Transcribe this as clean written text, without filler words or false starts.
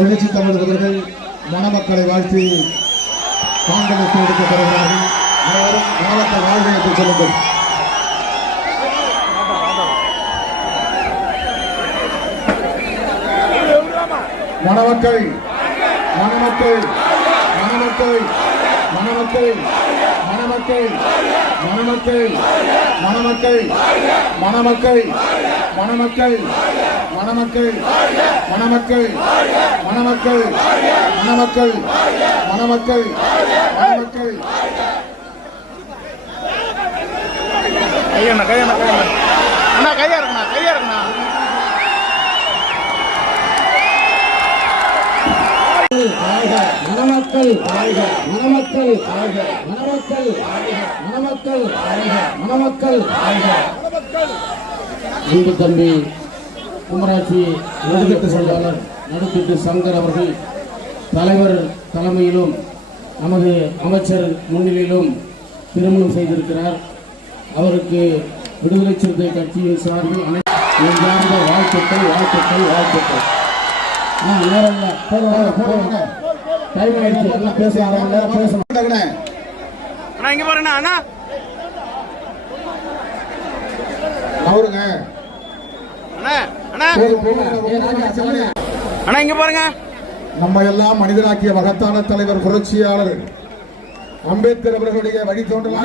எழுச்சி தமிழர்கள் மணமக்களை வாழ்த்தி காங்கிரஸ் எடுக்கப்படுகிறார்கள். அனைவரும் மாவட்ட வாழ்க்கைக்கு செல்லுங்கள். மணமக்கள் மணமக்கள் மணமக்கள் மணமக்கள் மணமக்கள் மணமக்கள் மணமக்கள் மணமக்கள் மணமக்கள் மணமக்கள் மணமக்கள் மணமக்கள் மணமக்கள் மணமக்கள் மணமக்கள் கையண்ணா கையண்ணா கையண்ணா அண்ணா கையா இருக்குண்ணா கையா இருக்குண்ணா மணமக்கள் மணமக்கள் மணமக்கள் மணமக்கள் மணமக்கள் இந்து தம்பி குமராட்சி நடுக்கட்டு செயலாளர் நடுக்கட்டு சங்கர் அவர்கள் தலைவர் தலைமையிலும் நமது அமைச்சர் முன்னிலையிலும் திருமணம் செய்திருக்கிறார். அவருக்கு விடுதலை சிறுத்தை கட்சியின் சார்பில் அனைத்து வாழ்த்துக்கள் வாழ்த்துக்கள் வாழ்த்துக்கள். நேரம் டைம் ஆயிடுச்சு. பேசணும். அண்ணா இங்க பாருண்ணா அண்ணா அவருங்க அண்ணா அண்ணா அண்ணா இங்க பாருங்க. நம்ம எல்லாம் மனிதனாக்கிய மகத்தான தலைவர் புரட்சியாளர் அம்பேத்கர் அவர்களுடைய வழித்தோன்றல்